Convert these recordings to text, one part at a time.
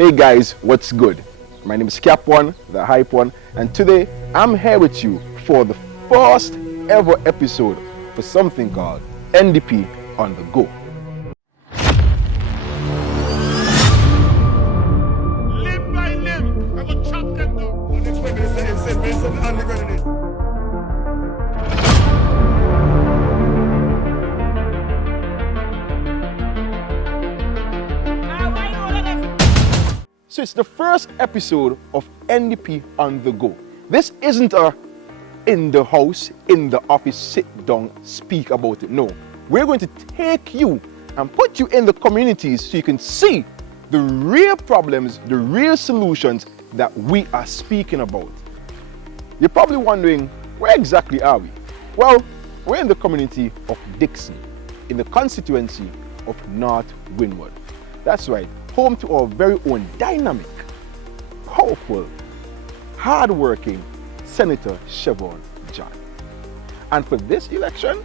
Hey guys, what's good? My name is Cap One, the Hype One, and today I'm here with you for the first ever episode for something called NDP on the Go. Limb by limb, I'm gonna chop them down. The next one, it's something underground in it. So it's the first episode of NDP on the Go. This isn't a in the house, in the office, sit down, speak about it. No, we're going to take you and put you in the communities so you can see the real problems, the real solutions that we are speaking about. You're probably wondering, where exactly are we? Well, we're in the community of Dickson, in the constituency of North Windward. That's right, home to our very own dynamic, powerful, hard-working Senator Siobhan John. And for this election,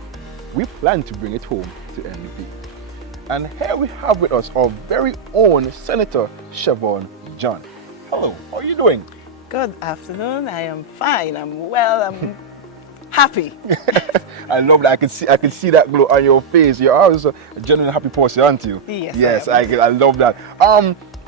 we plan to bring it home to NDP. And here we have with us our very own Senator Siobhan John. Hello, how are you doing? Good afternoon. I am fine. I'm well. I'm happy. I love that. I can see that glow on your face. You're always a genuinely happy person, aren't you? Yes. Yes, I love that.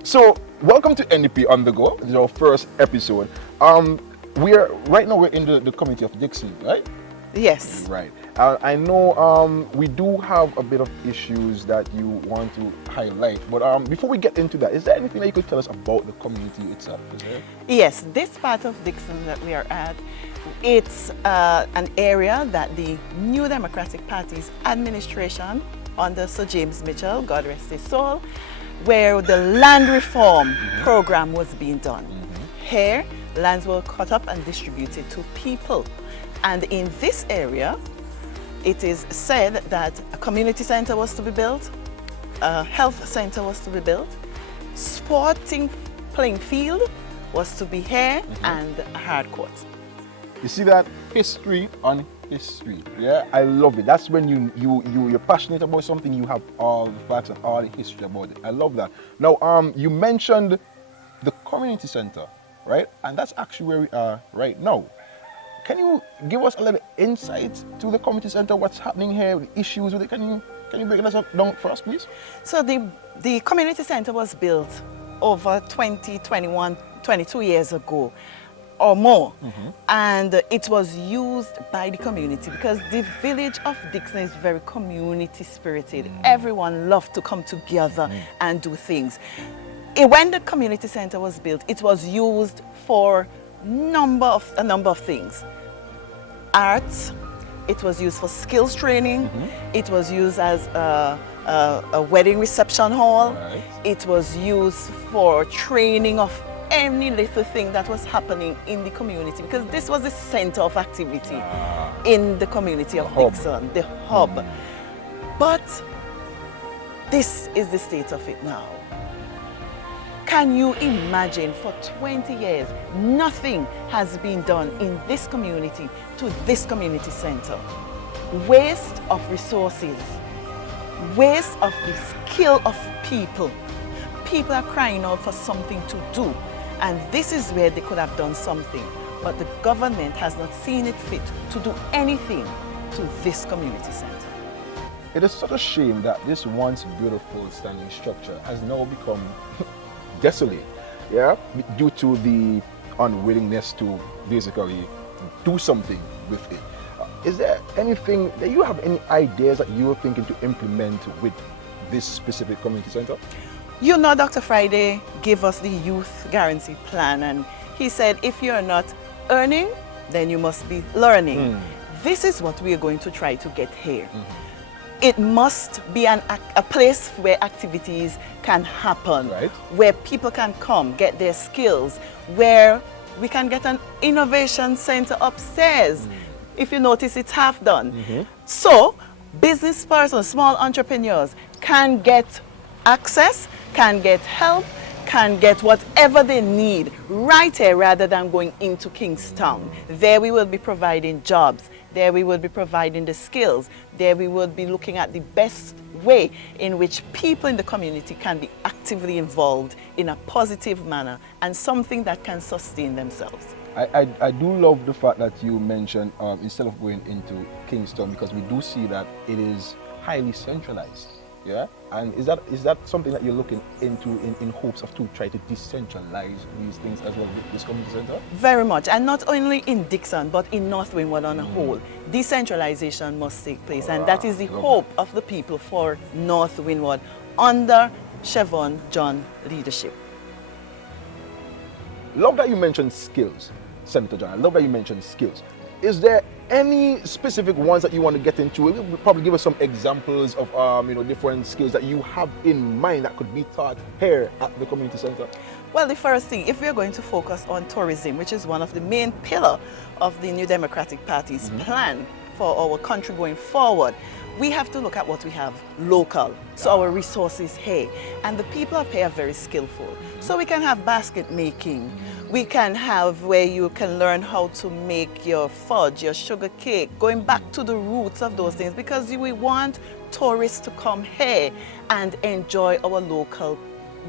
So welcome to NDP on the Go. This is our first episode. Right now we're in the community of Dickson, right? Yes. Right. I know we do have a bit of issues that you want to highlight, but before we get into that, is there anything that you could tell us about the community itself? Is there? Yes, this part of Dickson that we are at, it's an area that the New Democratic Party's administration under Sir James Mitchell, God rest his soul, where the land reform program was being done. Here, lands were cut up and distributed to people. And in this area, it is said that a community center was to be built, a health center was to be built, sporting playing field was to be here, and a hard court. You see that? History on history. Yeah, I love it. That's when you're passionate about something, you have all the facts and all the history about it. I love that. Now, you mentioned the community center, right? And that's actually where we are right now. Can you give us a little insight to the community center, what's happening here, the issues with it? Can you break that down for us, please? So the community center was built over 22 years ago or more. And it was used by the community because the village of Dickson is very community spirited. Everyone loved to come together and do things. When the community center was built, it was used for a number of things. Arts, it was used for skills training, it was used as a wedding reception hall, it was used for training of any little thing that was happening in the community, because this was the center of activity in the community of Dickson, the hub. But this is the state of it now. Can you imagine, for 20 years, nothing has been done in this community to this community center? Waste of resources, waste of the skill of people. People are crying out for something to do, and this is where they could have done something. But the government has not seen it fit to do anything to this community center. It is such a shame that this once beautiful standing structure has now become desolate, due to the unwillingness to basically do something with it. Is there anything that you have, any ideas that you are thinking to implement with this specific community center? You know, Dr. Friday gave us the youth guarantee plan, and he said if you're not earning, then you must be learning. This is what we are going to try to get here. It must be a place where activities can happen, where people can come, get their skills, where we can get an innovation center upstairs. If you notice, it's half done. So business persons, small entrepreneurs can get access, can get help, can get whatever they need right here rather than going into Kingstown. There we will be providing jobs, There we would be providing the skills. There we would be looking at the best way in which people in the community can be actively involved in a positive manner and something that can sustain themselves. I do love the fact that you mentioned instead of going into Kingston, because we do see that it is highly centralized. Yeah, and is that something that you're looking into in hopes of to try to decentralize these things as well with this community center? Very much, and not only in Dickson but in North Windward on a whole. Decentralization must take place, and that is the hope of the people for North Windward under Chevron John leadership. Love that you mentioned skills, Senator John. I love that you mentioned skills. Is there any specific ones that you want to get into? Will you probably give us some examples of different skills that you have in mind that could be taught here at the community center? Well, the first thing, if we are going to focus on tourism, which is one of the main pillars of the New Democratic Party's plan for our country going forward, we have to look at what we have local, so our resources here. And the people up here are very skillful. So we can have basket making. We can have where you can learn how to make your fudge, your sugar cake, going back to the roots of those things, because we want tourists to come here and enjoy our local,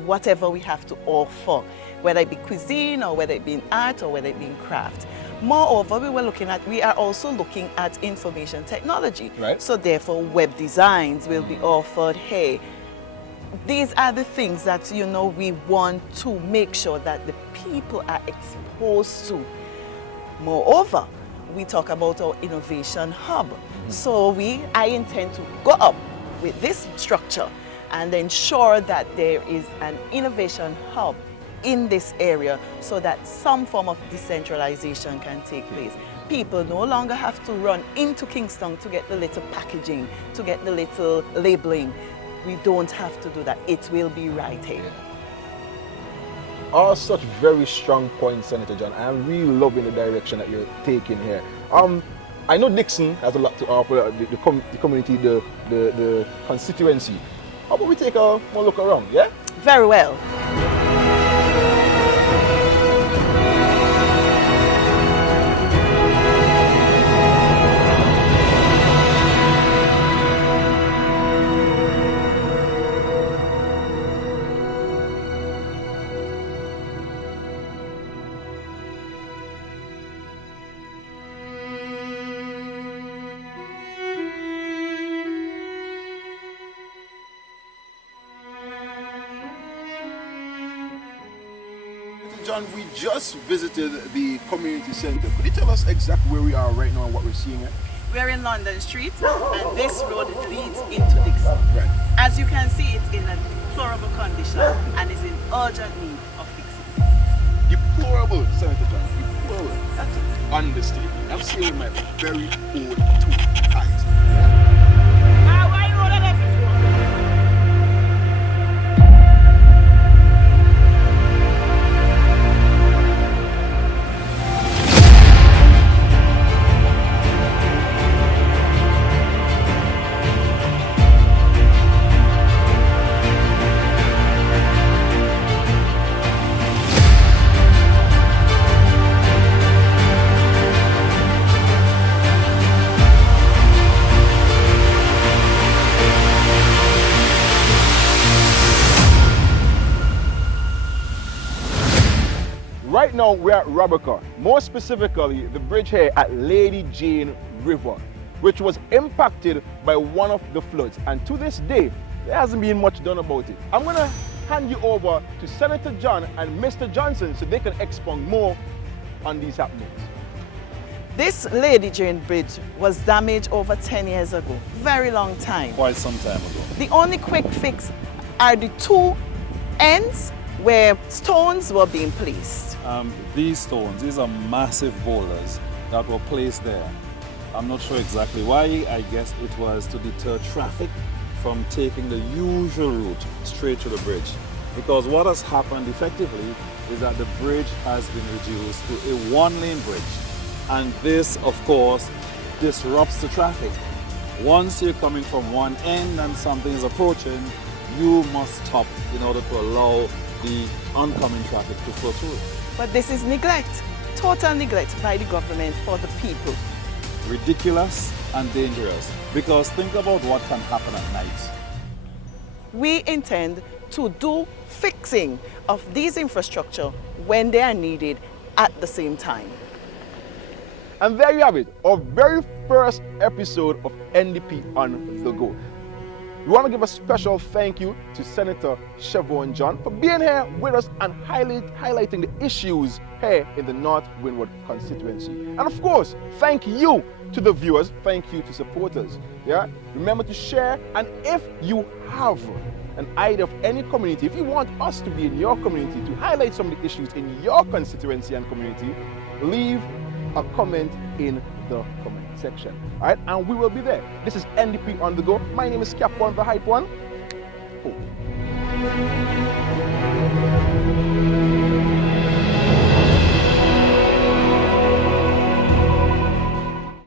whatever we have to offer, whether it be cuisine or whether it be in art or whether it be in craft. Moreover, we are also looking at information technology. Right. So therefore, web designs will be offered here. These are the things that, we want to make sure that the people are exposed to. Moreover, we talk about our innovation hub. So I intend to go up with this structure and ensure that there is an innovation hub in this area so that some form of decentralization can take place. People no longer have to run into Kingston to get the little packaging, to get the little labeling. We don't have to do that. It will be right here. All such very strong points, Senator John. I'm really loving the direction that you're taking here. I know Dickson has a lot to offer, the community, the constituency. How about we take a more look around, yeah? Very well. John, we just visited the community center. Could you tell us exactly where we are right now and what we're seeing here? We're in London Street, and this road leads into Dickson. Right. As you can see, it's in a deplorable condition and is in urgent need of fixing. Deplorable, Senator John. Deplorable. That's an understatement. I'm seeing with my very own two eyes. Right now we're at Roberca, more specifically the bridge here at Lady Jane River, which was impacted by one of the floods, and to this day there hasn't been much done about it. I'm going to hand you over to Senator John and Mr. Johnson so they can expound more on these happenings. This Lady Jane Bridge was damaged over 10 years ago, very long time. Quite some time ago. The only quick fix are the two ends where stones were being placed. These stones, these are massive boulders that were placed there. I'm not sure exactly why. I guess it was to deter traffic from taking the usual route straight to the bridge. Because what has happened effectively is that the bridge has been reduced to a one-lane bridge. And this, of course, disrupts the traffic. Once you're coming from one end and something is approaching, you must stop in order to allow the oncoming traffic to flow through. But this is neglect, total neglect by the government for the people. ridiculous and dangerous. Because think about what can happen at night. We intend to do fixing of these infrastructure when they are needed at the same time. And there you have it, our very first episode of NDP on the Go. We want to give a special thank you to Senator Siobhan John for being here with us and highlighting the issues here in the North Windward constituency. And of course, thank you to the viewers, thank you to supporters. Yeah, remember to share, and if you have an idea of any community, if you want us to be in your community to highlight some of the issues in your constituency and community, leave a comment in the comment section. All right, and we will be there. This is NDP on the Go. My name is Cap One, the Hype One. Oh.